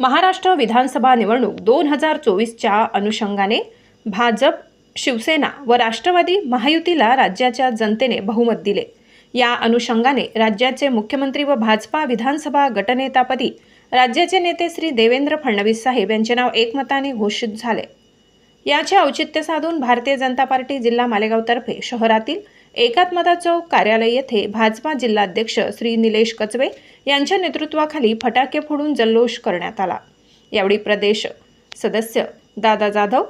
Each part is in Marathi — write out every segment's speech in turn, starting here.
महाराष्ट्र विधानसभा निवडणूक दोन हजार चोवीसच्या अनुषंगाने भाजप शिवसेना व राष्ट्रवादी महायुतीला राज्याच्या जनतेने बहुमत दिले. या अनुषंगाने राज्याचे मुख्यमंत्री व भाजपा विधानसभा गटनेतापदी राज्याचे नेते श्री देवेंद्र फडणवीस साहेब यांचे नाव एकमताने घोषित झाले. याचे औचित्य साधून भारतीय जनता पार्टी जिल्हा मालेगावतर्फे शहरातील एकात्मता चौक कार्यालय येथे भाजपा जिल्हाध्यक्ष श्री निलेश कचवे यांच्या नेतृत्वाखाली फटाके फोडून जल्लोष करण्यात आला. यावेळी प्रदेश सदस्य दादा जाधव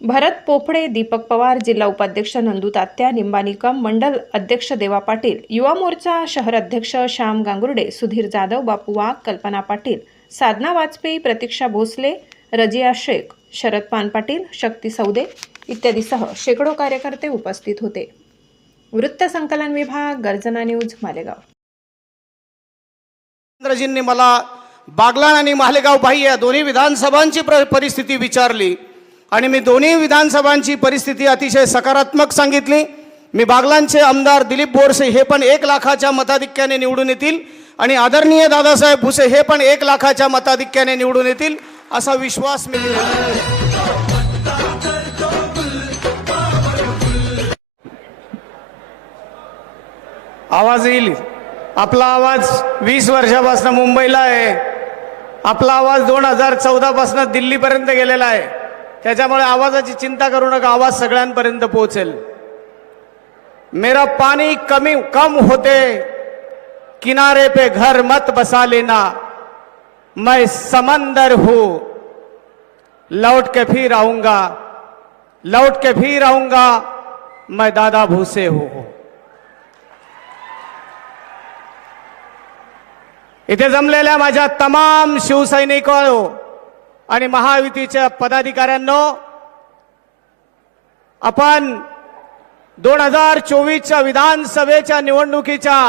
भरत पोफडे दीपक पवार जिल्हा उपाध्यक्ष नंदू तात्या निंबानिकम मंडल अध्यक्ष देवा पाटील युवा मोर्चा शहर अध्यक्ष श्याम गांगुर्डे सुधीर जाधव बापू वाघ कल्पना पाटील साधना वाजपेयी प्रतीक्षा भोसले रजिया शेख शरद पान पाटील शक्ती सौदे इत्यादीसह शेकडो कार्यकर्ते उपस्थित होते. वृत्त संकलन विभाग गर्जना न्यूज मालेगाव. रवींद्रजींनी मला बागलाण आणि मालेगाव भाई या दोन्ही विधानसभांची प्र परिस्थिती विचारली आणि मी दोन्ही विधानसभांची परिस्थिती अतिशय सकारात्मक सांगितली. मी बागलांचे आमदार दिलीप बोरसे हे पण एक लाखाच्या मताधिक्याने निवडून येतील आणि आदरणीय दादासाहेब भुसे हे पण एक लाखाच्या मताधिक्याने निवडून येतील असा विश्वास मी आवाज येईल. आपला आवाज वीस वर्षापासून मुंबईला आहे. आपला आवाज दोन हजार चौदापासून दिल्लीपर्यंत गेलेला आहे. त्याच्यामुळे आवाजाची चिंता करू नका आवाज सगळ्यांपर्यंत पोहोचेल. मेरा पाणी कमी कम होते किनारे पे घर मत बसा लेना. मैं समंदर हूं लौट के फिर आऊंगा लौट के फिर आऊंगा मैं दादा भूसे हूं. इथे जमलेल्या माझ्या तमाम शिवसैनिक आणि महायुतीच्या पदाधिकाऱ्यांनो आपण दोन हजार चोवीसच्या विधानसभेच्या निवडणुकीच्या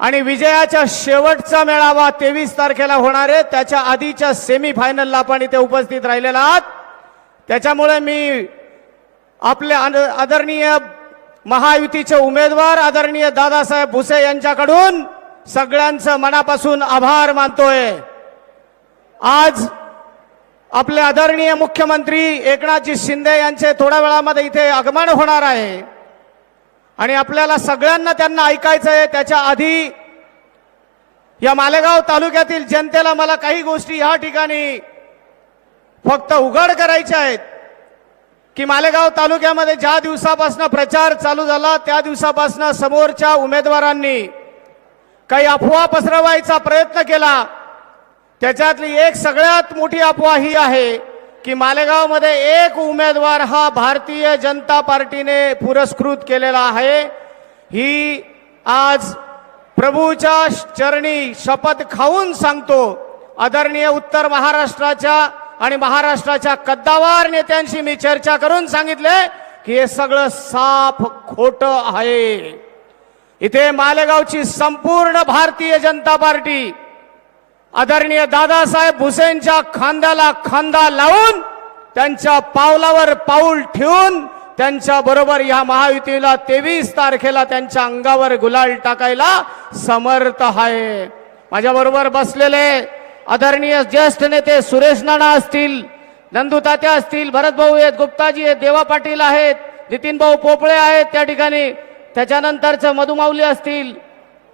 आणि विजयाच्या शेवटचा मेळावा तेवीस तारखेला होणार आहे. त्याच्या आधीच्या सेमीफायनलला आपण इथे उपस्थित राहिलेला आहात. त्याच्यामुळे मी आपले आदरणीय महायुतीचे उमेदवार आदरणीय दादासाहेब भुसे यांच्याकडून सगळ्यांचं मनापासून आभार मानतोय. आज आपले आदरणीय मुख्यमंत्री एकनाथजी शिंदे यांचे थोड्या वेळामध्ये इथे आगमन होणार आहे. आणि आपल्याला सगळ्यांना त्यांना ऐकायचं आहे त्याच्या आधी या मालेगाव तालुक्यातील जनतेला मला काही गोष्टी या ठिकाणी फक्त उघड करायच्या आहेत. की मालेगाव तालुक्यामध्ये ज्या दिवसापासून प्रचार चालू झाला त्या दिवसापासून समोरच्या उमेदवारांनी काही अफवा पसरवायचा प्रयत्न केला. त्याच्यातली एक सगळ्यात मोठी अफवा ही आहे की मालेगावमध्ये एक उमेदवार हा भारतीय जनता पार्टीने पुरस्कृत केलेला आहे. ही आज प्रभूच्या चरणी शपथ खाऊन सांगतो. आदरणीय उत्तर महाराष्ट्राच्या आणि महाराष्ट्राच्या कद्दावार नेत्यांशी मी चर्चा करून सांगितले की हे सगळं साफ खोट आहे. इथे मालेगावची संपूर्ण भारतीय जनता पार्टी आदरणीय दादासाहेब भुसेंच्या खांद्याला खांदा लावून त्यांच्या पावलावर पाऊल ठेवून त्यांच्या बरोबर या महायुतीला तेवीस तारखेला त्यांच्या अंगावर गुलाल टाकायला समर्थ आहे. माझ्या बरोबर बसलेले आदरणीय ज्येष्ठ नेते सुरेश नाना असतील नंदू तात्या असतील भरत भाऊ आहेत गुप्ताजी आहेत देवा पाटील आहेत नितीन भाऊ पोपळे आहेत त्या ठिकाणी. त्याच्यानंतरचं मधुमाऊली असतील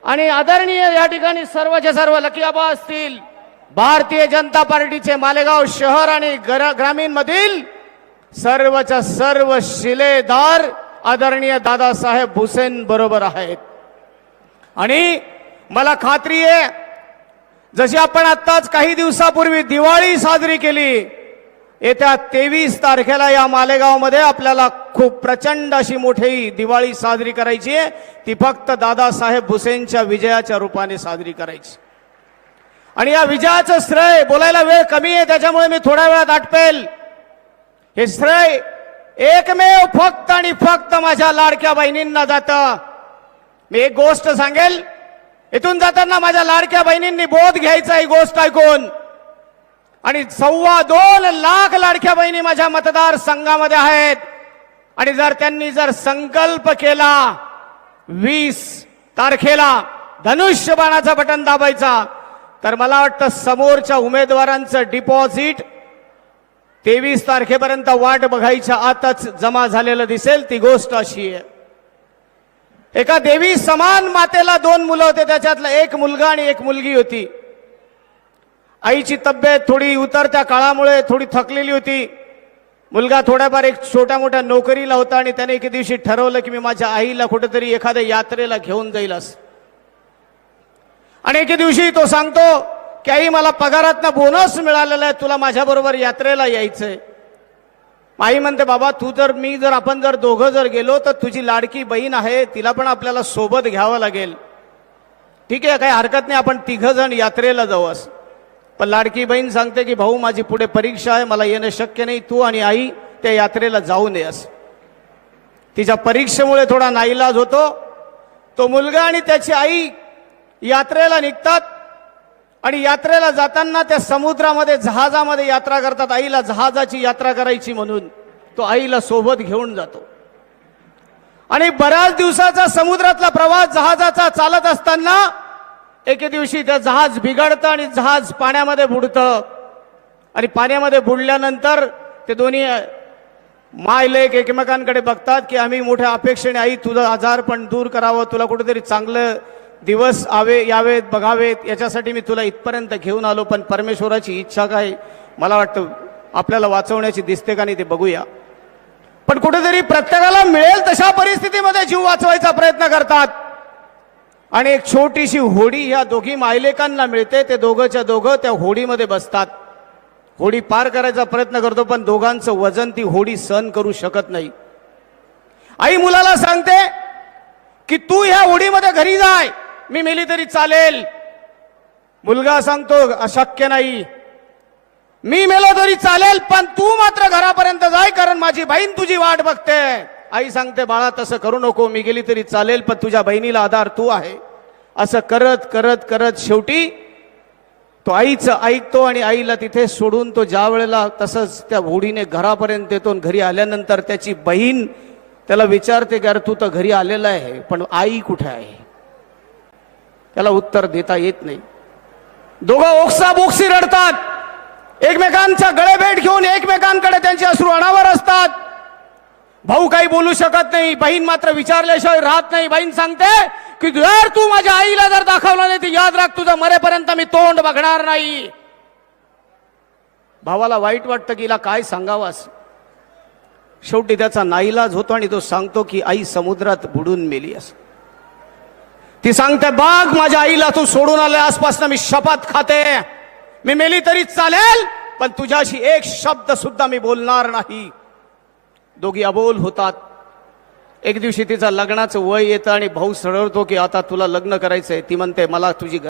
आणि आदरणीय या ठिकाणी सर्वचे सर्व लकीआबा असतील भारतीय जनता पार्टीचे मालेगाव शहर आणि ग्रामीण मधील सर्वच्या सर्व शिलेदार आदरणीय दादासाहेब हुसेन बरोबर आहेत. आणि मला खात्री आहे जशी आपण आत्ताच काही दिवसापूर्वी दिवाळी साजरी केली येत्या तेवीस तारखेला या मालेगावमध्ये आपल्याला खूप प्रचंड अशी मोठी दिवाळी साजरी करायची आहे. ती फक्त दादासाहेब भुसेनच्या विजयाच्या रूपाने साजरी करायची. आणि या विजयाचं श्रेय बोलायला वेळ कमी आहे त्याच्यामुळे मी थोड्या वेळात आटपेल. हे श्रेय एकमेव फक्त आणि फक्त माझ्या लाडक्या बहिणींना जातं. मी एक गोष्ट सांगेल इथून जाताना माझ्या लाडक्या बहिणींनी बोध घ्यायचा ही गोष्ट ऐकून. आणि सव्वा दोन लाख लाडक्या बहिणी माझ्या मतदारसंघामध्ये आहेत. आणि जर त्यांनी जर संकल्प केला वीस तारखेला धनुष्यबाणाचं बटन दाबायचा तर मला वाटतं समोरच्या उमेदवारांचं डिपॉझिट तेवीस तारखेपर्यंत वाट बघायच्या आतच जमा झालेलं दिसेल. ती गोष्ट अशी आहे. एका देवी समान मातेला दोन मुलं होते त्याच्यातलं एक मुलगा आणि एक मुलगी होती. आईची तब्येत थोडी उतरत्या काळामुळे थोडी थकलेली होती. मुलगा थोड्याफार एक छोट्या मोठ्या नोकरीला होता आणि त्याने एके दिवशी ठरवलं की मी माझ्या आईला कुठेतरी एखाद्या यात्रेला घेऊन जाईल असं. आणि एके दिवशी तो सांगतो की आई मला पगारातनं बोनस मिळालेला आहे तुला माझ्याबरोबर यात्रेला यायचंय. आई म्हणते बाबा तू जर मी जर आपण जर दोघं जर गेलो तर तुझी लाडकी बहीण आहे तिला पण आपल्याला सोबत घ्यावं लागेल. ठीक आहे काही हरकत नाही आपण तिघ जण यात्रेला जाऊ असं. पण लाडकी बहीण सांगते की भाऊ माझी पुढे परीक्षा आहे मला येणं शक्य नाही. तू आणि आई त्या यात्रेला जाऊ नये तिच्या परीक्षेमुळे थोडा नाईलाज होतो. तो मुलगा आणि त्याची आई यात्रेला निघतात आणि यात्रेला जाताना त्या समुद्रामध्ये जहाजामध्ये यात्रा करतात. आईला जहाजाची यात्रा करायची म्हणून तो आईला सोबत घेऊन जातो. आणि बऱ्याच दिवसाचा समुद्रातला प्रवास जहाजाचा चालत असताना एके दिवशी त्या जहाज बिघडतं आणि जहाज पाण्यामध्ये बुडतं. आणि पाण्यामध्ये बुडल्यानंतर ते दोन्ही मायलेक एकमेकांकडे बघतात की आम्ही मोठ्या अपेक्षेने आई तुझं आजार पण दूर करावं तुला कुठेतरी चांगलं दिवस आवे यावेत बघावेत याच्यासाठी मी तुला इथपर्यंत घेऊन आलो पण परमेश्वराची इच्छा काय? मला वाटतं आपल्याला वाचवण्याची दिसते का नाही ते बघूया. पण कुठेतरी प्रत्येकाला मिळेल तशा परिस्थितीमध्ये जीव वाचवायचा प्रयत्न करतात. आणि एक छोटीशी होडी ह्या दोघी मायलेकांना मिळते. ते दोघंच्या दोघं त्या होडीमध्ये बसतात. होडी पार करायचा प्रयत्न करतो पण दोघांचं वजन ती होडी सहन करू शकत नाही. आई मुलाला सांगते की तू ह्या होडीमध्ये घरी जाय. मी मेली तरी चालेल. मुलगा सांगतो अशक्य नाही. मी मेलो तरी चालेल पण तू मात्र घरापर्यंत जाय कारण माझी बहीण तुझी वाट बघते. आई सांगते बाळा तसं करू नको मी गेली तरी चालेल पण तुझ्या बहिणीला आधार तू आहे. असं करत करत करत शेवटी तो आईचं ऐकतो आणि आईला तिथे सोडून तो ज्या वेळेला तसंच त्या होडीने घरापर्यंत येतो घरी आल्यानंतर त्याची बहीण त्याला विचारते की अरे तू तर घरी आलेला आहे पण आई कुठे आहे? त्याला उत्तर देता येत नाही. दोघं ओक्सा बोक्सी रडतात गळे गळेभेट घेऊन एकमेकांकडे त्यांचे अश्रू अनावर असतात. भाऊ काही बोलू शकत नाही. बहीण मात्र विचारल्याशिवाय राहत नाही. बहीण सांगते की जर तू माझ्या आईला जर दाखवलं नाही तर याद राख तुझं मरेपर्यंत मी तोंड बघणार नाही. भावाला वाईट वाटतं की हिला काय सांगावास शेवटी त्याचा नाईलाज होतो आणि तो सांगतो की आई समुद्रात बुडून मेली असं. ती सांगते बाग माझ्या आईला तू सोडून आल्या आसपासनं मी शपथ खाते. मी मेली तरी चालेल पण तुझ्याशी एक शब्द सुद्धा मी बोलणार नाही. दोघी अबोल होतात. एक दिवशी तिचा लग्नाचं वय येतं आणि भाऊ सळवतो की आता तुला लग्न करायचंय. ती म्हणते मला तुझी